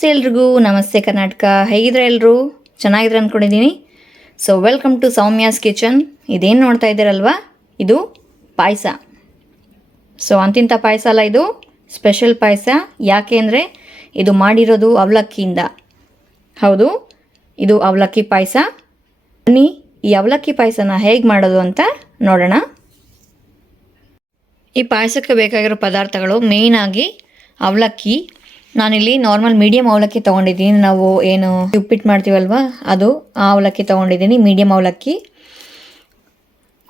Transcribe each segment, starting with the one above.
ನಮಸ್ತೆ ಎಲ್ರಿಗೂ, ನಮಸ್ತೆ ಕರ್ನಾಟಕ. ಹೇಗಿದ್ರೆ ಎಲ್ಲರೂ ಚೆನ್ನಾಗಿದ್ರೆ ಅಂದ್ಕೊಂಡಿದ್ದೀನಿ. So welcome to Soumya's kitchen. ಇದೇನು ನೋಡ್ತಾ ಇದ್ದೀರಲ್ವಾ, ಇದು ಪಾಯಸ. ಸೊ ಅಂತಿಂಥ ಪಾಯಸ ಅಲ್ಲ, ಇದು ಸ್ಪೆಷಲ್ ಪಾಯಸ. ಯಾಕೆ ಅಂದರೆ ಇದು ಮಾಡಿರೋದು ಅವಲಕ್ಕಿಯಿಂದ. ಹೌದು, ಇದು ಅವಲಕ್ಕಿ ಪಾಯಸ. ಬನ್ನಿ ಈ ಅವಲಕ್ಕಿ ಪಾಯಸನ ಹೇಗೆ ಮಾಡೋದು ಅಂತ ನೋಡೋಣ. ಈ ಪಾಯಸಕ್ಕೆ ಬೇಕಾಗಿರೋ ಪದಾರ್ಥಗಳು ಮೇಯ್ನಾಗಿ ಅವಲಕ್ಕಿ. ನಾನಿಲ್ಲಿ ನಾರ್ಮಲ್ ಮೀಡಿಯಮ್ ಅವಲಕ್ಕಿ ತೊಗೊಂಡಿದ್ದೀನಿ. ನಾವು ಏನು ಉಪ್ಪಿಟ್ಟು ಮಾಡ್ತೀವಲ್ವ, ಅದು ಆ ಅವಲಕ್ಕಿ ತೊಗೊಂಡಿದ್ದೀನಿ, ಮೀಡಿಯಮ್ ಅವಲಕ್ಕಿ.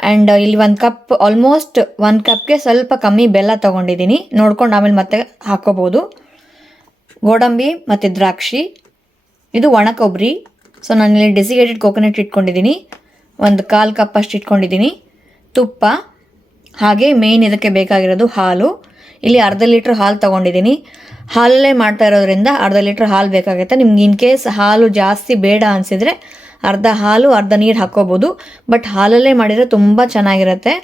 ಆ್ಯಂಡ್ ಇಲ್ಲಿ 1 ಕಪ್, ಆಲ್ಮೋಸ್ಟ್ 1 ಕಪ್ಗೆ ಸ್ವಲ್ಪ ಕಮ್ಮಿ ಬೆಲ್ಲ ತೊಗೊಂಡಿದ್ದೀನಿ. ನೋಡ್ಕೊಂಡು ಆಮೇಲೆ ಮತ್ತೆ ಹಾಕ್ಕೋಬೋದು. ಗೋಡಂಬಿ ಮತ್ತು ದ್ರಾಕ್ಷಿ, ಇದು ಒಣ ಕೊಬ್ಬರಿ. ಸೊ ನಾನಿಲ್ಲಿ ಡೆಸಿಕೇಟೆಡ್ ಕೋಕೋನಟ್ ಇಟ್ಕೊಂಡಿದ್ದೀನಿ, 1/4 ಕಪ್ ಅಷ್ಟು ಇಟ್ಕೊಂಡಿದ್ದೀನಿ. ತುಪ್ಪ, ಹಾಗೆ ಮೇಯ್ನ್ ಇದಕ್ಕೆ ಬೇಕಾಗಿರೋದು ಹಾಲು. ಇಲ್ಲಿ 1/2 ಲೀಟ್ರ್ ಹಾಲು ತೊಗೊಂಡಿದ್ದೀನಿ. ಹಾಲಲ್ಲೇ ಮಾಡ್ತಾ ಇರೋದ್ರಿಂದ 1/2 ಲೀಟ್ರ್ ಹಾಲು ಬೇಕಾಗುತ್ತೆ. ನಿಮ್ಗೆ ಇನ್ ಕೇಸ್ ಹಾಲು ಜಾಸ್ತಿ ಬೇಡ ಅನಿಸಿದರೆ ಅರ್ಧ ಹಾಲು ಅರ್ಧ ನೀರು ಹಾಕ್ಕೋಬೋದು. ಬಟ್ ಹಾಲಲ್ಲೇ ಮಾಡಿದರೆ ತುಂಬ ಚೆನ್ನಾಗಿರುತ್ತೆ.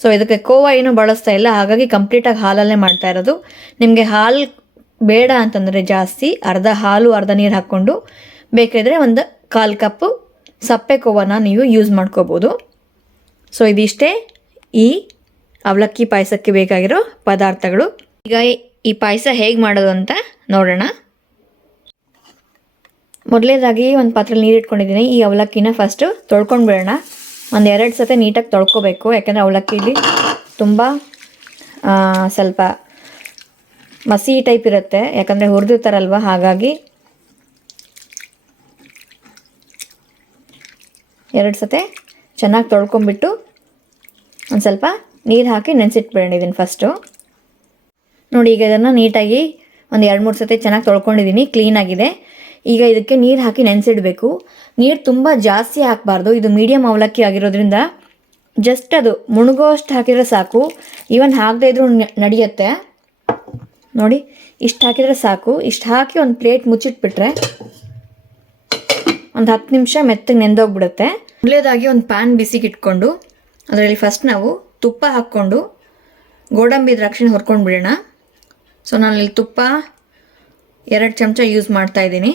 ಸೊ ಇದಕ್ಕೆ ಕೋವಾ ಏನೂ ಬಳಸ್ತಾ ಇಲ್ಲ, ಹಾಗಾಗಿ ಕಂಪ್ಲೀಟಾಗಿ ಹಾಲಲ್ಲೇ ಮಾಡ್ತಾ ಇರೋದು. ನಿಮಗೆ ಹಾಲು ಬೇಡ ಅಂತಂದರೆ ಜಾಸ್ತಿ ಅರ್ಧ ಹಾಲು ಅರ್ಧ ನೀರು ಹಾಕ್ಕೊಂಡು, ಬೇಕಿದ್ರೆ 1/4 ಕಪ್ಪು ಸಪ್ಪೆ ಕೋವಾನ ನೀವು ಯೂಸ್ ಮಾಡ್ಕೋಬೋದು. ಸೊ ಇದಿಷ್ಟೇ ಈ ಅವಲಕ್ಕಿ ಪಾಯಸಕ್ಕೆ ಬೇಕಾಗಿರೋ ಪದಾರ್ಥಗಳು. ಈಗ ಈ ಪಾಯಸ ಹೇಗೆ ಮಾಡೋದು ಅಂತ ನೋಡೋಣ. ಮೊದಲೇದಾಗಿ ಒಂದು ಪಾತ್ರೆಯಲ್ಲಿ ನೀರು ಇಟ್ಕೊಂಡಿದ್ದೀನಿ. ಈ ಅವಲಕ್ಕಿನ ಫಸ್ಟು ತೊಳ್ಕೊಂಡು ಬಿಡೋಣ. 1-2 ಸತಿ ನೀಟಾಗಿ ತೊಳ್ಕೊಬೇಕು, ಯಾಕೆಂದರೆ ಅವಲಕ್ಕಿಲಿ ತುಂಬ ಸ್ವಲ್ಪ ಮಸಿ ಟೈಪ್ ಇರುತ್ತೆ, ಯಾಕಂದರೆ ಹುರಿದಿರ್ತಾರಲ್ವ, ಹಾಗಾಗಿ 2 ಸತಿ ಚೆನ್ನಾಗಿ ತೊಳ್ಕೊಂಬಿಟ್ಟು ಒಂದು ಸ್ವಲ್ಪ ನೀರು ಹಾಕಿ ನೆನೆಸಿಟ್ಬಿಡೋಣ ಇದನ್ನು ಫಸ್ಟು. ನೋಡಿ, ಈಗ ಇದನ್ನು ನೀಟಾಗಿ 1-2-3 ಸತಿ ಚೆನ್ನಾಗಿ ತೊಳ್ಕೊಂಡಿದ್ದೀನಿ, ಕ್ಲೀನಾಗಿದೆ. ಈಗ ಇದಕ್ಕೆ ನೀರು ಹಾಕಿ ನೆನೆಸಿಡಬೇಕು. ನೀರು ತುಂಬ ಜಾಸ್ತಿ ಹಾಕಬಾರ್ದು, ಇದು ಮೀಡಿಯಮ್ ಅವಲಕ್ಕಿ ಆಗಿರೋದ್ರಿಂದ ಜಸ್ಟ್ ಅದು ಮುಳುಗೋಷ್ಟು ಹಾಕಿದರೆ ಸಾಕು. ಈವನ್ ಹಾಕದೇ ಇದ್ರೂ ನಡೆಯುತ್ತೆ. ನೋಡಿ, ಇಷ್ಟು ಹಾಕಿದರೆ ಸಾಕು. ಇಷ್ಟು ಹಾಕಿ ಒಂದು ಪ್ಲೇಟ್ ಮುಚ್ಚಿಟ್ಬಿಟ್ರೆ ಒಂದು 10 ನಿಮಿಷ ಮೆತ್ತಗೆ ನೆಂದೋಗ್ಬಿಡುತ್ತೆ. ಮೊದಲೇದಾಗಿ ಒಂದು ಪ್ಯಾನ್ ಬಿಸಿಗೆ ಇಟ್ಕೊಂಡು ಅದರಲ್ಲಿ ಫಸ್ಟ್ ನಾವು ತುಪ್ಪ ಹಾಕ್ಕೊಂಡು ಗೋಡಂಬಿ ದ್ರಾಕ್ಷಿನ ಹುರ್ಕೊಂಡು ಬಿಡೋಣ. ಸೊ ನಾನಿಲ್ಲಿ ತುಪ್ಪ 2 ಚಮಚ ಯೂಸ್ ಮಾಡ್ತಾ ಇದ್ದೀನಿ.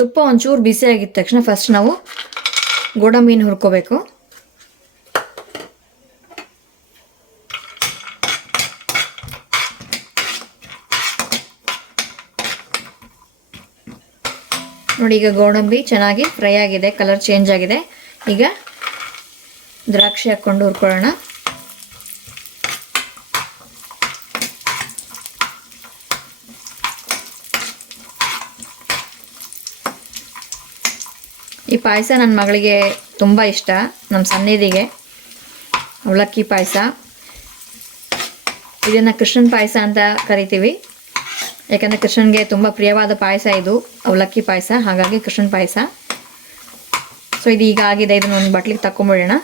ತುಪ್ಪ ಒಂಚೂರು ಬಿಸಿ ಆಗಿದ ತಕ್ಷಣ ಫಸ್ಟ್ ನಾವು ಗೋಡಂಬಿನ ಹುರ್ಕೋಬೇಕು. ನೋಡಿ, ಈಗ ಗೋಡಂಬಿ ಚೆನ್ನಾಗಿ ಫ್ರೈ ಆಗಿದೆ, ಕಲರ್ ಚೇಂಜ್ ಆಗಿದೆ. ಈಗ ದ್ರಾಕ್ಷಿ ಹಾಕ್ಕೊಂಡು ಹುರ್ಕೊಳ್ಳೋಣ. ಈ ಪಾಯಸ ನನ್ನ ಮಗಳಿಗೆ ತುಂಬ ಇಷ್ಟ, ನಮ್ಮ ಸನ್ನಿಧಿಗೆ. ಅವಲಕ್ಕಿ ಪಾಯಸ, ಇದನ್ನು ಕೃಷ್ಣನ ಪಾಯಸ ಅಂತ ಕರಿತೀವಿ, ಯಾಕಂದರೆ ಕೃಷ್ಣನಿಗೆ ತುಂಬ ಪ್ರಿಯವಾದ ಪಾಯಸ ಇದು ಅವಲಕ್ಕಿ ಪಾಯಸ, ಹಾಗಾಗಿ ಕೃಷ್ಣನ ಪಾಯಸ. ಸೊ ಇದು ಈಗ ಆಗಿದೆ, ಇದನ್ನು ಒಂದು ಬಟ್ಲಿಗೆ ತಗೊಂಬಿಡೋಣ.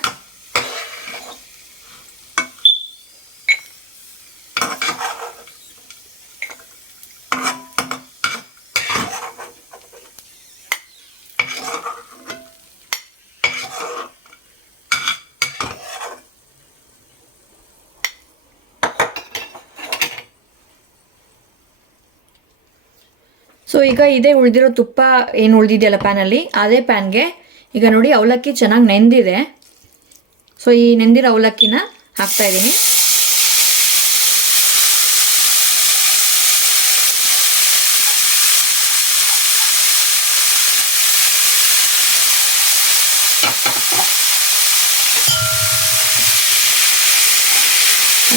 ಸೊ ಈಗ ಇದೇ ಉಳಿದಿರೋ ತುಪ್ಪ ಏನು ಉಳಿದಿದೆಯಲ್ಲ ಪ್ಯಾನಲ್ಲಿ, ಅದೇ ಪ್ಯಾನ್ಗೆ ಈಗ ನೋಡಿ ಅವಲಕ್ಕಿ ಚೆನ್ನಾಗಿ ನೆಂದಿದೆ. ಸೊ ಈ ನೆಂದಿರೋ ಅವಲಕ್ಕಿನ ಹಾಕ್ತಾ ಇದ್ದೀನಿ.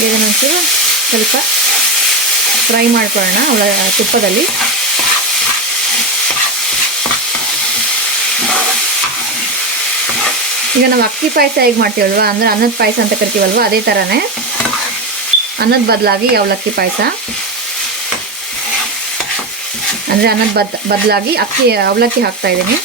ಇದನ್ನೊಂಚೂರು ಸ್ವಲ್ಪ ಫ್ರೈ ಮಾಡ್ಕೊಳ್ಳೋಣ ತುಪ್ಪದಲ್ಲಿ. ಈಗ ನಾವು ಅಕ್ಕಿ ಪಾಯಸ ಹೇಗೆ ಮಾಡ್ತೀವಲ್ವ, ಅಂದರೆ ಅನ್ನದ ಪಾಯಸ ಅಂತ ಕರಿತೀವಲ್ವ, ಅದೇ ಥರನೇ ಅನ್ನದ ಬದಲಾಗಿ ಅವಲಕ್ಕಿ ಪಾಯಸ. ಅಂದರೆ ಅನ್ನದ ಬದಲಾಗಿ ಅವಲಕ್ಕಿ ಹಾಕ್ತಾ ಇದ್ದೀನಿ.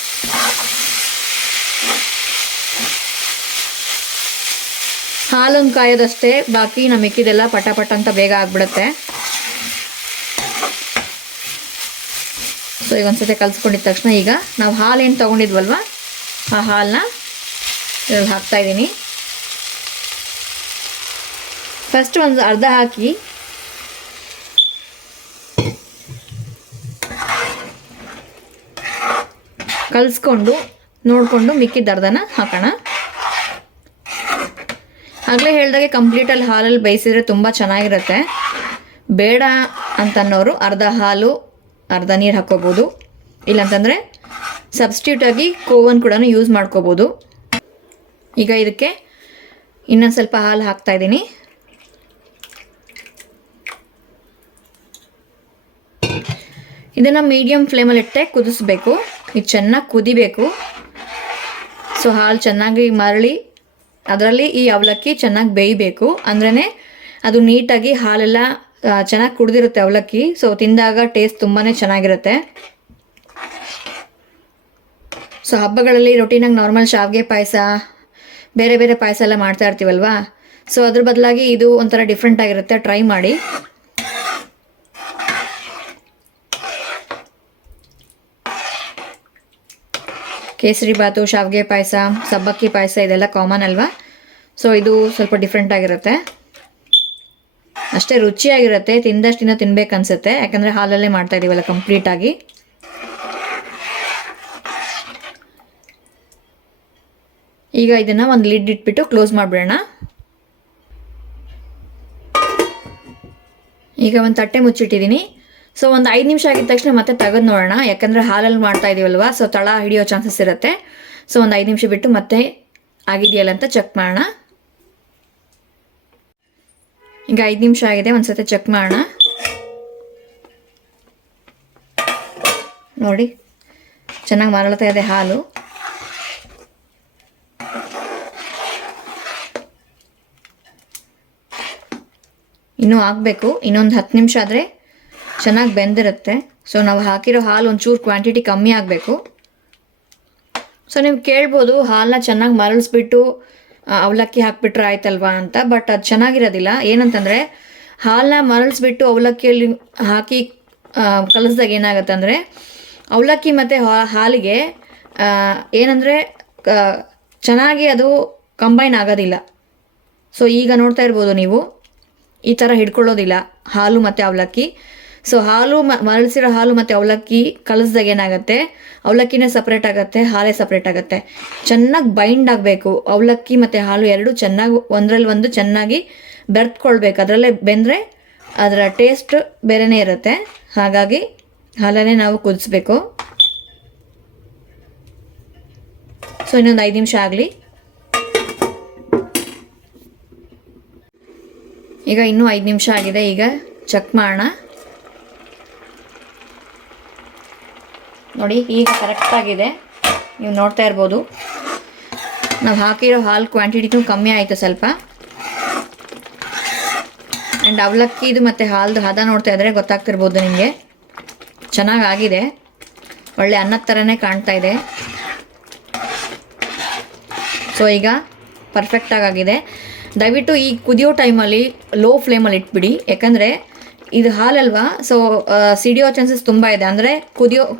ಹಾಲನ್ನು ಕಾಯೋದಷ್ಟೇ ಬಾಕಿ, ನಮ್ಮ ಮಿಕ್ಕಿದೆಲ್ಲ ಪಟ ಅಂತ ಬೇಗ ಆಗಿಬಿಡುತ್ತೆ. ಸೊ ಈಗ ಒಂದ್ಸತಿ ಕಲಿಸ್ಕೊಂಡಿದ್ದ ತಕ್ಷಣ ಈಗ ನಾವು ಹಾಲು ಏನು ತೊಗೊಂಡಿದ್ವಲ್ವ, ಆ ಹಾಲನ್ನ ಇದ್ರಲ್ಲಿ ಹಾಕ್ತಾಯಿದ್ದೀನಿ. ಫಸ್ಟ್ ಒಂದು ಅರ್ಧ ಹಾಕಿ ಕಲಿಸ್ಕೊಂಡು ನೋಡಿಕೊಂಡು ಮಿಕ್ಕಿದ ಅರ್ಧನ ಹಾಕೋಣ. ಆಗಲೇ ಹೇಳ್ದಾಗೆ ಕಂಪ್ಲೀಟಲ್ಲಿ ಹಾಲಲ್ಲಿ ಬೇಯಿಸಿದ್ರೆ ತುಂಬ ಚೆನ್ನಾಗಿರುತ್ತೆ. ಬೇಡ ಅಂತನ್ನೋರು ಅರ್ಧ ಹಾಲು ಅರ್ಧ ನೀರು ಹಾಕ್ಕೋಬೋದು. ಇಲ್ಲಾಂತಂದರೆ ಸಬ್ಸ್ಟಿಟ್ಯೂಟಾಗಿ ಕೋವನ್ ಕೂಡ ಯೂಸ್ ಮಾಡ್ಕೋಬೋದು. ಈಗ ಇದಕ್ಕೆ ಇನ್ನೊಂದು ಸ್ವಲ್ಪ ಹಾಲು ಹಾಕ್ತಾಯಿದ್ದೀನಿ. ಇದನ್ನು ಮೀಡಿಯಮ್ ಫ್ಲೇಮಲ್ಲಿ ಇಟ್ಟೆ ಕುದಿಸ್ಬೇಕು. ಇದು ಚೆನ್ನಾಗಿ ಕುದಿಬೇಕು. ಸೊ ಹಾಲು ಚೆನ್ನಾಗಿ ಮರಳಿ ಅದರಲ್ಲಿ ಈ ಅವಲಕ್ಕಿ ಚೆನ್ನಾಗಿ ಬೇಯಬೇಕು. ಅಂದ್ರೇ ಅದು ನೀಟಾಗಿ ಹಾಲೆಲ್ಲ ಚೆನ್ನಾಗಿ ಕುಡಿದಿರುತ್ತೆ ಅವಲಕ್ಕಿ. ಸೊ ತಿಂದಾಗ ಟೇಸ್ಟ್ ತುಂಬಾ ಚೆನ್ನಾಗಿರುತ್ತೆ. ಸೊ ಹಬ್ಬಗಳಲ್ಲಿ ರೊಟೀನಾಗಿ ನಾರ್ಮಲ್ ಶಾವಿಗೆ ಪಾಯಸ, ಬೇರೆ ಬೇರೆ ಪಾಯಸ ಎಲ್ಲ ಮಾಡ್ತಾ ಇರ್ತೀವಲ್ವಾ. ಸೊ ಅದ್ರ ಬದಲಾಗಿ ಇದು ಒಂಥರ ಡಿಫ್ರೆಂಟ್ ಆಗಿರುತ್ತೆ. ಟ್ರೈ ಮಾಡಿ. ಕೇಸರಿ ಬಾತು, ಶಾವಿಗೆ ಪಾಯಸ, ಸಬ್ಬಕ್ಕಿ ಪಾಯಸ ಇದೆಲ್ಲ ಕಾಮನ್ ಅಲ್ವಾ. ಸೊ ಇದು ಸ್ವಲ್ಪ ಡಿಫ್ರೆಂಟ್ ಆಗಿರುತ್ತೆ. ಅಷ್ಟೇ ರುಚಿಯಾಗಿರುತ್ತೆ. ತಿಂದಷ್ಟಿನ ತಿನ್ಬೇಕನ್ಸುತ್ತೆ. ಯಾಕಂದರೆ ಹಾಲಲ್ಲೇ ಮಾಡ್ತಾ ಇದೀವಲ್ಲ ಕಂಪ್ಲೀಟಾಗಿ. ಈಗ ಇದನ್ನು ಒಂದು ಲಿಡ್ ಇಟ್ಬಿಟ್ಟು ಕ್ಲೋಸ್ ಮಾಡಿಬಿಡೋಣ. ಈಗ ಒಂದು ತಟ್ಟೆ ಮುಚ್ಚಿಟ್ಟಿದ್ದೀನಿ. ಸೊ ಒಂದು 5 ನಿಮಿಷ ಆಗಿದ ತಕ್ಷಣ ಮತ್ತೆ ತೆಗೆದು ನೋಡೋಣ. ಯಾಕಂದರೆ ಹಾಲಲ್ಲಿ ಮಾಡ್ತಾ ಇದೀವಲ್ವ, ಸೊ ತಳ ಹಿಡಿಯೋ ಚಾನ್ಸಸ್ ಇರುತ್ತೆ. ಸೊ ಒಂದು 5 ನಿಮಿಷ ಬಿಟ್ಟು ಮತ್ತೆ ಆಗಿದೆಯಲ್ಲ ಅಂತ ಚೆಕ್ ಮಾಡೋಣ. ಈಗ 5 ನಿಮಿಷ ಆಗಿದೆ. ಒಂದು ಸತಿ ಚೆಕ್ ಮಾಡೋಣ. ನೋಡಿ ಚೆನ್ನಾಗಿ ಮರಳ್ತಾ ಇದೆ ಹಾಲು. ಇನ್ನೂ ಆಗಬೇಕು. ಇನ್ನೊಂದು 10 ನಿಮಿಷ ಆದರೆ ಚೆನ್ನಾಗಿ ಬೆಂದಿರುತ್ತೆ. ಸೊ ನಾವು ಹಾಕಿರೋ ಹಾಲು ಒಂಚೂರು ಕ್ವಾಂಟಿಟಿ ಕಮ್ಮಿ ಆಗಬೇಕು. ಸೊ ನೀವು ಕೇಳ್ಬೋದು ಹಾಲನ್ನ ಚೆನ್ನಾಗಿ ಮರಳಿಸ್ಬಿಟ್ಟು ಅವಲಕ್ಕಿ ಹಾಕ್ಬಿಟ್ರೆ ಆಯ್ತಲ್ವಾ ಅಂತ. ಬಟ್ ಅದು ಚೆನ್ನಾಗಿರೋದಿಲ್ಲ. ಏನಂತಂದರೆ ಹಾಲನ್ನ ಮರಳಿಸ್ಬಿಟ್ಟು ಅವಲಕ್ಕಿಯಲ್ಲಿ ಹಾಕಿ ಕಲಿಸ್ದಾಗ ಏನಾಗುತ್ತೆ ಅಂದರೆ ಅವಲಕ್ಕಿ ಮತ್ತು ಹಾಲಿಗೆ ಏನಂದರೆ ಚೆನ್ನಾಗಿ ಅದು ಕಂಬೈನ್ ಆಗೋದಿಲ್ಲ. ಸೊ ಈಗ ನೋಡ್ತಾ ಇರ್ಬೋದು ನೀವು, ಈ ಥರ ಹಿಡ್ಕೊಳ್ಳೋದಿಲ್ಲ ಹಾಲು ಮತ್ತು ಅವಲಕ್ಕಿ. ಸೊ ಹಾಲು ಮರಳಿಸಿರೋ ಹಾಲು ಮತ್ತು ಅವಲಕ್ಕಿ ಕಲಿಸ್ದಾಗ ಏನಾಗುತ್ತೆ, ಅವಲಕ್ಕಿನೇ ಸಪ್ರೇಟ್ ಆಗುತ್ತೆ, ಹಾಲೇ ಸಪ್ರೇಟ್ ಆಗುತ್ತೆ. ಚೆನ್ನಾಗಿ ಬೈಂಡ್ ಆಗಬೇಕು. ಅವಲಕ್ಕಿ ಮತ್ತು ಹಾಲು ಎರಡೂ ಚೆನ್ನಾಗಿ ಒಂದರಲ್ಲಿ ಒಂದು ಚೆನ್ನಾಗಿ ಬೆರೆತ್ಕೊಳ್ಬೇಕು. ಅದರಲ್ಲೇ ಬೆಂದರೆ ಅದರ ಟೇಸ್ಟ್ ಬೇರೆಯೇ ಇರುತ್ತೆ. ಹಾಗಾಗಿ ಹಾಲನ್ನೇ ನಾವು ಕುದಿಸ್ಬೇಕು. ಸೊ ಇನ್ನೊಂದು 5 ನಿಮಿಷ ಆಗಲಿ. ಈಗ ಇನ್ನೂ 5 ನಿಮಿಷ ಆಗಿದೆ. ಈಗ ಚೆಕ್ ಮಾಡೋಣ. ನೋಡಿ ಈಗ ಕರೆಕ್ಟಾಗಿದೆ. ನೀವು ನೋಡ್ತಾ ಇರ್ಬೋದು ನಾವು ಹಾಕಿರೋ ಹಾಲು ಕ್ವಾಂಟಿಟಿನೂ ಕಮ್ಮಿ ಆಯಿತು ಸ್ವಲ್ಪ. ಆ್ಯಂಡ್ ಅವಲಕ್ಕಿದು ಮತ್ತು ಹಾಲ್ದು ಹದ ನೋಡ್ತಾ ಇದ್ದರೆ ಗೊತ್ತಾಗ್ತಿರ್ಬೋದು ನಿಮಗೆ. ಚೆನ್ನಾಗಾಗಿದೆ. ಒಳ್ಳೆ ಅನ್ನದ ಥರನೇ ಕಾಣ್ತಾ ಇದೆ. ಸೊ ಈಗ ಪರ್ಫೆಕ್ಟಾಗಿದೆ. ದಯವಿಟ್ಟು ಈ ಕುದಿಯೋ ಟೈಮಲ್ಲಿ ಲೋ ಫ್ಲೇಮಲ್ಲಿ ಇಟ್ಬಿಡಿ. ಯಾಕಂದರೆ ಇದು ಹಾಲಲ್ವಾ, ಸೊ ಸಿಡಿಯೋ ಚಾನ್ಸಸ್ ತುಂಬ ಇದೆ. ಅಂದರೆ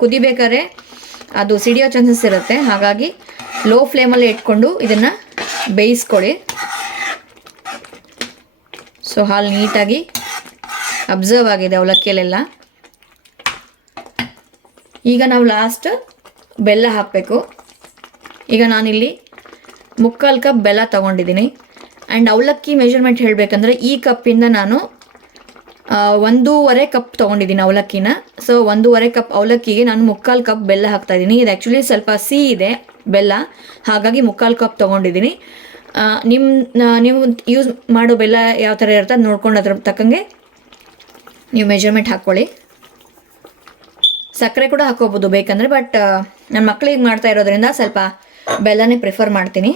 ಕುದಿಬೇಕಾದ್ರೆ ಅದು ಸಿಡಿಯೋ ಚಾನ್ಸಸ್ ಇರುತ್ತೆ. ಹಾಗಾಗಿ ಲೋ ಫ್ಲೇಮಲ್ಲಿ ಇಟ್ಕೊಂಡು ಇದನ್ನು ಬೇಯಿಸ್ಕೊಳ್ಳಿ. ಸೊ ಹಾಲು ನೀಟಾಗಿ ಅಬ್ಸರ್ವ್ ಆಗಿದೆ ಅವಲಕ್ಕಿಯಲ್ಲೆಲ್ಲ. ಈಗ ನಾವು ಲಾಸ್ಟ್ ಬೆಲ್ಲ ಹಾಕಬೇಕು. ಈಗ ನಾನಿಲ್ಲಿ 3/4 ಕಪ್ ಬೆಲ್ಲ ತೊಗೊಂಡಿದ್ದೀನಿ. ಆ್ಯಂಡ್ ಅವಲಕ್ಕಿ ಮೆಜರ್ಮೆಂಟ್ ಹೇಳಬೇಕಂದ್ರೆ ಈ ಕಪ್ಪಿಂದ ನಾನು 1.5 ಕಪ್ ತೊಗೊಂಡಿದ್ದೀನಿ ಅವಲಕ್ಕಿನ. ಸೊ 1.5 ಕಪ್ ಅವಲಕ್ಕಿಗೆ ನಾನು 3/4 ಕಪ್ ಬೆಲ್ಲ ಹಾಕ್ತಾಯಿದ್ದೀನಿ. ಇದು ಆ್ಯಕ್ಚುಲಿ ಸ್ವಲ್ಪ ಸಿಹಿ ಇದೆ ಬೆಲ್ಲ, ಹಾಗಾಗಿ 3/4 ಕಪ್ ತೊಗೊಂಡಿದ್ದೀನಿ. ನೀವು ಯೂಸ್ ಮಾಡೋ ಬೆಲ್ಲ ಯಾವ ಥರ ಇರುತ್ತೆ ಅದು ನೋಡ್ಕೊಂಡು ಅದ್ರ ತಕ್ಕಂಗೆ ನೀವು ಮೆಜರ್ಮೆಂಟ್ ಹಾಕ್ಕೊಳ್ಳಿ. ಸಕ್ಕರೆ ಕೂಡ ಹಾಕೋಬೋದು ಬೇಕಂದರೆ, ಬಟ್ ನನ್ನ ಮಕ್ಕಳಿಗೆ ಮಾಡ್ತಾ ಇರೋದ್ರಿಂದ ಸ್ವಲ್ಪ ಬೆಲ್ಲನೇ ಪ್ರಿಫರ್ ಮಾಡ್ತೀನಿ.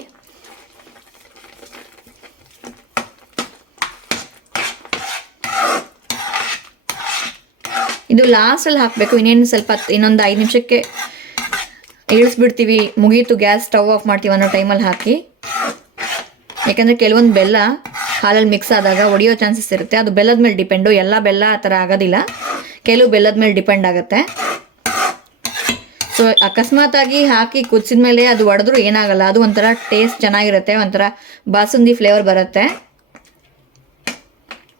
ಇದು ಲಾಸ್ಟಲ್ಲಿ ಹಾಕಬೇಕು. ಇನ್ನೇನು ಸ್ವಲ್ಪ ಇನ್ನೊಂದು 5 ನಿಮಿಷಕ್ಕೆ ಇಳಿಸ್ಬಿಡ್ತೀವಿ, ಮುಗೀತು, ಗ್ಯಾಸ್ ಸ್ಟವ್ ಆಫ್ ಮಾಡ್ತೀವಿ ಅನ್ನೋ ಟೈಮಲ್ಲಿ ಹಾಕಿ. ಯಾಕಂದರೆ ಕೆಲವೊಂದು ಬೆಲ್ಲ ಹಾಲಲ್ಲಿ ಮಿಕ್ಸ್ ಆದಾಗ ಒಡೆಯೋ ಚಾನ್ಸಸ್ ಇರುತ್ತೆ. ಅದು ಬೆಲ್ಲದ ಮೇಲೆ ಡಿಪೆಂಡು. ಎಲ್ಲ ಬೆಲ್ಲ ಆ ಥರ ಆಗೋದಿಲ್ಲ, ಕೆಲವು ಬೆಲ್ಲದ ಮೇಲೆ ಡಿಪೆಂಡ್ ಆಗುತ್ತೆ. ಸೊ ಅಕಸ್ಮಾತಾಗಿ ಹಾಕಿ ಕುದಿಸಿದ ಮೇಲೆ ಅದು ಒಡೆದ್ರೂ ಏನಾಗಲ್ಲ, ಅದು ಒಂಥರ ಟೇಸ್ಟ್ ಚೆನ್ನಾಗಿರುತ್ತೆ, ಒಂಥರ ಬಾಸುಂದಿ ಫ್ಲೇವರ್ ಬರುತ್ತೆ.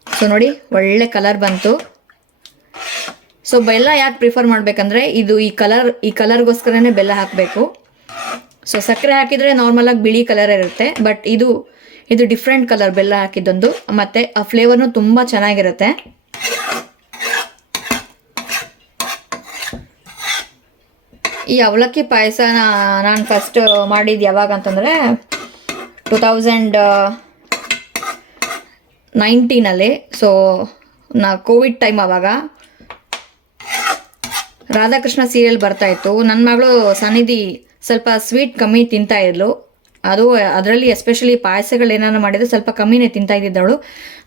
ಸೊ ನೋಡಿ ಒಳ್ಳೆ ಕಲರ್ ಬಂತು. ಸೊ ಬೆಲ್ಲ ಯಾಕೆ ಪ್ರಿಫರ್ ಮಾಡಬೇಕಂದ್ರೆ ಇದು ಈ ಕಲರ್ಗೋಸ್ಕರನೇ ಬೆಲ್ಲ ಹಾಕಬೇಕು. ಸೊ ಸಕ್ಕರೆ ಹಾಕಿದರೆ ನಾರ್ಮಲಾಗಿ ಬಿಳಿ ಕಲರ್ ಇರುತ್ತೆ, ಬಟ್ ಇದು ಡಿಫ್ರೆಂಟ್ ಕಲರ್ ಬೆಲ್ಲ ಹಾಕಿದ್ದೊಂದು, ಮತ್ತು ಆ ಫ್ಲೇವರ್ನು ತುಂಬ ಚೆನ್ನಾಗಿರುತ್ತೆ. ಈ ಅವಲಕ್ಕಿ ಪಾಯಸ ನಾನು ಫಸ್ಟ್ ಮಾಡಿದ್ದು ಯಾವಾಗ ಅಂತಂದರೆ 2019 ಸೊ ಕೋವಿಡ್ ಟೈಮ್. ಆವಾಗ ರಾಧಾಕೃಷ್ಣ ಸೀರಿಯಲ್ ಬರ್ತಾಯಿತ್ತು. ನನ್ನ ಮಗಳು ಸನ್ನಿಧಿ ಸ್ವಲ್ಪ ಸ್ವೀಟ್ ಕಮ್ಮಿ ತಿಂತಾ ಇದ್ಲು. ಅದರಲ್ಲಿ ಎಸ್ಪೆಷಲಿ ಪಾಯಸಗಳೇನಾರು ಮಾಡಿದರೆ ಸ್ವಲ್ಪ ಕಮ್ಮಿನೇ ತಿಂತಾ ಇದ್ದಿದ್ದವಳು.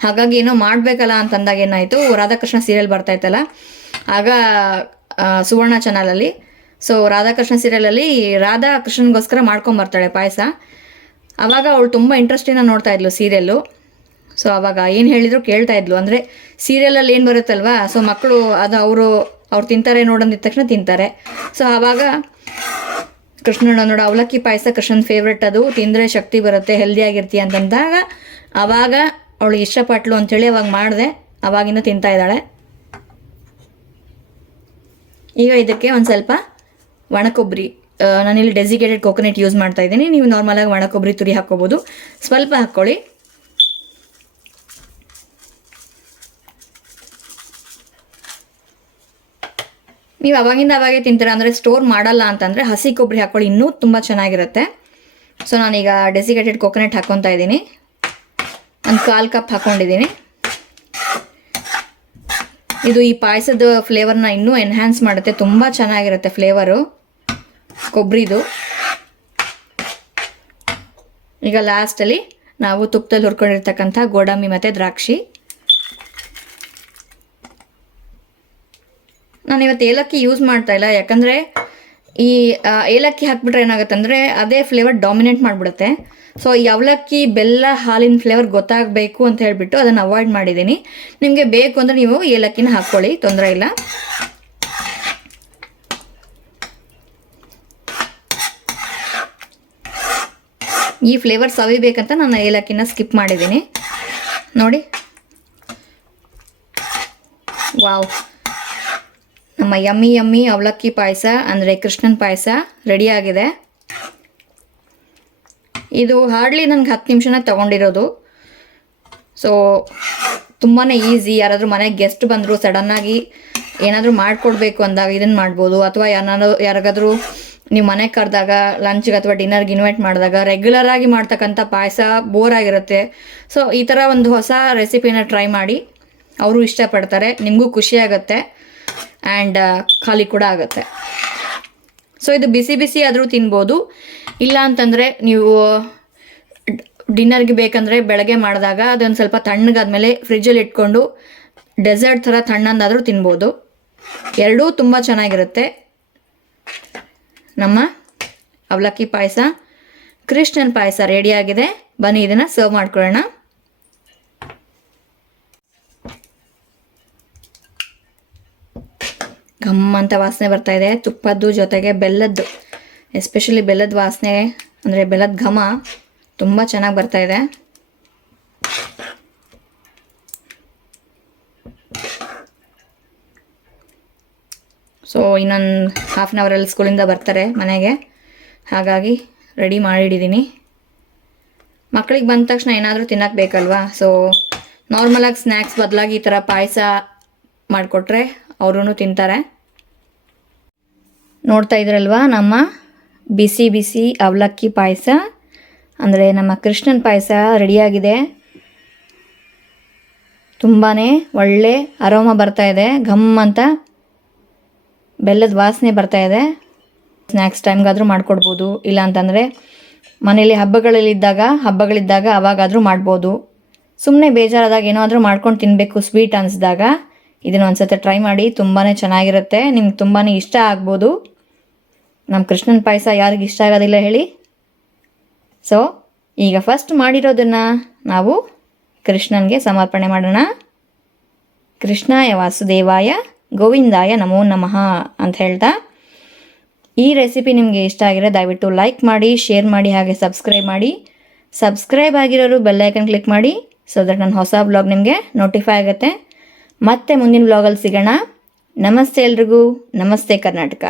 ಹಾಗಾಗಿ ಏನೋ ಮಾಡಬೇಕಲ್ಲ ಅಂತಂದಾಗ ಏನಾಯಿತು, ರಾಧಾಕೃಷ್ಣ ಸೀರಿಯಲ್ ಬರ್ತಾಯಿತ್ತಲ್ಲ ಆಗ ಸುವರ್ಣ ಚಾನಲಲ್ಲಿ. ಸೊ ರಾಧಾಕೃಷ್ಣ ಸೀರಿಯಲಲ್ಲಿ ರಾಧಾಕೃಷ್ಣನ್ಗೋಸ್ಕರ ಮಾಡ್ಕೊಂಬರ್ತಾಳೆ ಪಾಯಸ. ಆವಾಗ ಅವಳು ತುಂಬ ಇಂಟ್ರೆಸ್ಟಿಂದ ನೋಡ್ತಾ ಇದ್ಲು ಸೀರಿಯಲ್ಲು. ಸೊ ಆವಾಗ ಏನು ಹೇಳಿದ್ರು ಕೇಳ್ತಾ ಇದ್ಲು. ಅಂದರೆ ಸೀರಿಯಲಲ್ಲಿ ಏನು ಬರುತ್ತಲ್ವಾ, ಸೊ ಮಕ್ಕಳು ಅದು ಅವ್ರು ತಿಂತಾರೆ ನೋಡಂದಿದ ತಕ್ಷಣ ತಿಂತಾರೆ. ಸೊ ಆವಾಗ ಕೃಷ್ಣನ ನೋಡು ಅವಲಕ್ಕಿ ಪಾಯಸ ಕೃಷ್ಣನ ಫೇವ್ರೆಟ್, ಅದು ತಿಂದರೆ ಶಕ್ತಿ ಬರುತ್ತೆ, ಹೆಲ್ದಿಯಾಗಿರ್ತೀಯ ಅಂತಂದಾಗ ಆವಾಗ ಅವಳು ಇಷ್ಟಪಟ್ಲು ಅಂಥೇಳಿ ಅವಾಗ ಮಾಡಿದೆ. ಅವಾಗಿಂದ ತಿಂತಾ ಇದ್ದಾಳೆ. ಈಗ ಇದಕ್ಕೆ ಒಂದು ಸ್ವಲ್ಪ ಒಣಕೊಬ್ಬರಿ, ನಾನಿಲ್ಲಿ ಡೆಸಿಕೇಟೆಡ್ ಕೋಕೋನಟ್ ಯೂಸ್ ಮಾಡ್ತಾ ಇದ್ದೀನಿ. ನೀವು ನಾರ್ಮಲಾಗಿ ಒಣಕೊಬ್ಬರಿ ತುರಿ ಹಾಕ್ಕೋಬೋದು, ಸ್ವಲ್ಪ ಹಾಕ್ಕೊಳ್ಳಿ. ನೀವು ಅವಾಗೇ ತಿಂತೀರಾ ಅಂದರೆ ಸ್ಟೋರ್ ಮಾಡಲ್ಲ ಅಂತಂದರೆ ಹಸಿ ಕೊಬ್ಬರಿ ಹಾಕ್ಕೊಳ್ಳಿ, ಇನ್ನೂ ತುಂಬ ಚೆನ್ನಾಗಿರುತ್ತೆ. ಸೊ ನಾನೀಗ ಡೆಸಿಕೇಟೆಡ್ ಕೋಕೋನಟ್ ಹಾಕ್ಕೊತಾ ಇದ್ದೀನಿ. ಒಂದು 1/4 ಕಪ್ ಹಾಕ್ಕೊಂಡಿದ್ದೀನಿ. ಇದು ಈ ಪಾಯಸದ ಫ್ಲೇವರ್ನ ಇನ್ನೂ ಎನ್ಹ್ಯಾನ್ಸ್ ಮಾಡುತ್ತೆ, ತುಂಬ ಚೆನ್ನಾಗಿರುತ್ತೆ ಫ್ಲೇವರು ಕೊಬ್ಬರಿದು. ಈಗ ಲಾಸ್ಟಲ್ಲಿ ನಾವು ತುಪ್ಪದಲ್ಲಿ ಹುರ್ಕೊಂಡಿರ್ತಕ್ಕಂಥ ಗೋಡಂಬಿ ಮತ್ತು ದ್ರಾಕ್ಷಿ. ನಾನಿವತ್ತು ಏಲಕ್ಕಿ ಯೂಸ್ ಮಾಡ್ತಾ ಇಲ್ಲ, ಯಾಕಂದರೆ ಈ ಏಲಕ್ಕಿ ಹಾಕ್ಬಿಟ್ರೆ ಏನಾಗುತ್ತೆ ಅಂದರೆ ಅದೇ ಫ್ಲೇವರ್ ಡಾಮಿನೇಟ್ ಮಾಡಿಬಿಡುತ್ತೆ. ಸೊ ಈ ಅವಲಕ್ಕಿ ಬೆಲ್ಲ ಹಾಲಿನ ಫ್ಲೇವರ್ ಗೊತ್ತಾಗಬೇಕು ಅಂತ ಹೇಳಿಬಿಟ್ಟು ಅದನ್ನು ಅವಾಯ್ಡ್ ಮಾಡಿದ್ದೀನಿ. ನಿಮಗೆ ಬೇಕು ಅಂದರೆ ನೀವು ಏಲಕ್ಕಿನ ಹಾಕ್ಕೊಳ್ಳಿ, ತೊಂದರೆ ಇಲ್ಲ. ಈ ಫ್ಲೇವರ್ ಸವಿಬೇಕಂತ ನಾನು ಏಲಕ್ಕಿನ ಸ್ಕಿಪ್ ಮಾಡಿದ್ದೀನಿ. ನೋಡಿ, ವಾವ್, ನಮ್ಮ ಯಮ್ಮಿ ಅವಲಕ್ಕಿ ಪಾಯಸ ಅಂದರೆ ಕೃಷ್ಣನ ಪಾಯಸ ರೆಡಿಯಾಗಿದೆ. ಇದು ಹಾರ್ಡ್ಲಿ ನನಗೆ 10 ನಿಮಿಷನ ತೊಗೊಂಡಿರೋದು. ಸೊ ತುಂಬಾ ಈಸಿ. ಯಾರಾದರೂ ಮನೆಗೆ ಗೆಸ್ಟ್ ಬಂದರು ಸಡನ್ನಾಗಿ ಏನಾದರೂ ಮಾಡಿಕೊಡ್ಬೇಕು ಅಂದಾಗ ಇದನ್ನು ಮಾಡ್ಬೋದು. ಅಥವಾ ಯಾರಿಗಾದರೂ ನೀವು ಮನೆಗೆ ಕರೆದಾಗ ಲಂಚ್ಗೆ ಅಥವಾ ಡಿನ್ನರ್ಗೆ ಇನ್ವೈಟ್ ಮಾಡಿದಾಗ ರೆಗ್ಯುಲರಾಗಿ ಮಾಡ್ತಕ್ಕಂಥ ಪಾಯಸ ಬೋರ್ ಆಗಿರುತ್ತೆ. ಸೊ ಈ ಥರ ಒಂದು ಹೊಸ ರೆಸಿಪಿನ ಟ್ರೈ ಮಾಡಿ, ಅವರು ಇಷ್ಟಪಡ್ತಾರೆ, ನಿಮಗೂ ಖುಷಿಯಾಗುತ್ತೆ ಆ್ಯಂಡ್ ಖಾಲಿ ಕೂಡ ಆಗುತ್ತೆ. ಸೊ ಇದು ಬಿಸಿ ಆದರೂ ತಿನ್ಬೋದು. ಇಲ್ಲ ಅಂತಂದರೆ ನೀವು ಡಿನ್ನರ್ಗೆ ಬೇಕಂದರೆ ಬೆಳಗ್ಗೆ ಮಾಡಿದಾಗ ಅದೊಂದು ಸ್ವಲ್ಪ ತಣ್ಣಗಾದ್ಮೇಲೆ ಫ್ರಿಜ್ಜಲ್ಲಿ ಇಟ್ಕೊಂಡು ಡೆಸರ್ಟ್ ಥರ ತಣ್ಣಂದಾದರೂ ತಿನ್ಬೋದು. ಎರಡೂ ತುಂಬ ಚೆನ್ನಾಗಿರುತ್ತೆ. ನಮ್ಮ ಅವಲಕ್ಕಿ ಪಾಯಸ, ಕೃಷ್ಣನ ಪಾಯಸ ರೆಡಿಯಾಗಿದೆ. ಬನ್ನಿ ಇದನ್ನು ಸರ್ವ್ ಮಾಡ್ಕೊಳ್ಳೋಣ. ಘಮ್ ಅಂತ ವಾಸನೆ ಬರ್ತಾ ಇದೆ. ತುಪ್ಪದ್ದು ಜೊತೆಗೆ ಬೆಲ್ಲದ್ದು, ಎಸ್ಪೆಷಲಿ ಬೆಲ್ಲದ ವಾಸನೆ ಅಂದರೆ ಬೆಲ್ಲದ ಘಮ ತುಂಬ ಚೆನ್ನಾಗಿ ಬರ್ತಾ ಇದೆ. ಸೊ ಇನ್ನೊಂದು ಹಾಫ್ ಆನ್ ಅವರಲ್ಲಿ ಸ್ಕೂಲಿಂದ ಬರ್ತಾರೆ ಮನೆಗೆ, ಹಾಗಾಗಿ ರೆಡಿ ಮಾಡಿಟ್ಟಿದ್ದೀನಿ. ಮಕ್ಕಳಿಗೆ ಬಂದ ತಕ್ಷಣ ಏನಾದರೂ ತಿನ್ನಕ್ಕೆ ಬೇಕಲ್ವಾ. ಸೊ ನಾರ್ಮಲಾಗಿ ಸ್ನ್ಯಾಕ್ಸ್ ಬದಲಾಗಿ ಈ ಥರ ಪಾಯಸ ಮಾಡಿಕೊಟ್ರೆ ಅವರೂ ತಿಂತಾರೆ. ನೋಡ್ತಾ ಇದ್ರಲ್ವಾ ನಮ್ಮ ಬಿಸಿ ಅವಲಕ್ಕಿ ಪಾಯಸ ಅಂದರೆ ನಮ್ಮ ಕೃಷ್ಣನ ಪಾಯಸ ರೆಡಿಯಾಗಿದೆ. ತುಂಬಾ ಒಳ್ಳೆ ಅರೋಮ ಬರ್ತಾ ಇದೆ, ಘಮ್ ಅಂತ ಬೆಲ್ಲದ ವಾಸನೆ ಬರ್ತಾ ಇದೆ. ಸ್ನ್ಯಾಕ್ಸ್ ಟೈಮ್ಗಾದರೂ ಮಾಡಿಕೊಡ್ಬೋದು. ಇಲ್ಲ ಅಂತಂದರೆ ಮನೇಲಿ ಹಬ್ಬಗಳಿದ್ದಾಗ ಅವಾಗಾದರೂ ಮಾಡ್ಬೋದು. ಸುಮ್ಮನೆ ಬೇಜಾರಾದಾಗ ಏನೋ ಆದರೂ ಮಾಡ್ಕೊಂಡು ತಿನ್ನಬೇಕು ಸ್ವೀಟ್ ಅನಿಸಿದಾಗ ಇದನ್ನು ಒಂದು ಸತಿ ಟ್ರೈ ಮಾಡಿ, ತುಂಬಾ ಚೆನ್ನಾಗಿರುತ್ತೆ, ನಿಮ್ಗೆ ತುಂಬಾ ಇಷ್ಟ ಆಗ್ಬೋದು. ನಮ್ಮ ಕೃಷ್ಣನ ಪಾಯಸ ಯಾರಿಗೆ ಇಷ್ಟ ಆಗೋದಿಲ್ಲ ಹೇಳಿ. ಸೊ ಈಗ ಫಸ್ಟ್ ಮಾಡಿರೋದನ್ನು ನಾವು ಕೃಷ್ಣನಿಗೆ ಸಮರ್ಪಣೆ ಮಾಡೋಣ. ಕೃಷ್ಣಾಯ ವಾಸುದೇವಾಯ ಗೋವಿಂದಾಯ ನಮೋ ನಮಃ ಅಂತ ಹೇಳ್ತಾ ಈ ರೆಸಿಪಿ ನಿಮಗೆ ಇಷ್ಟ ಆಗಿರೋ ದಯವಿಟ್ಟು ಲೈಕ್ ಮಾಡಿ, ಶೇರ್ ಮಾಡಿ, ಹಾಗೆ ಸಬ್ಸ್ಕ್ರೈಬ್ ಮಾಡಿ. ಸಬ್ಸ್ಕ್ರೈಬ್ ಆಗಿರೋರು ಬೆಲ್ಲೈಕನ್ ಕ್ಲಿಕ್ ಮಾಡಿ ಸೊ ದಟ್ ನನ್ನ ಹೊಸ ಬ್ಲಾಗ್ ನಿಮಗೆ ನೋಟಿಫೈ ಆಗುತ್ತೆ. ಮತ್ತೆ ಮುಂದಿನ ಬ್ಲಾಗಲ್ಲಿ ಸಿಗೋಣ. ನಮಸ್ತೆ ಎಲ್ರಿಗೂ. ನಮಸ್ತೆ ಕರ್ನಾಟಕ.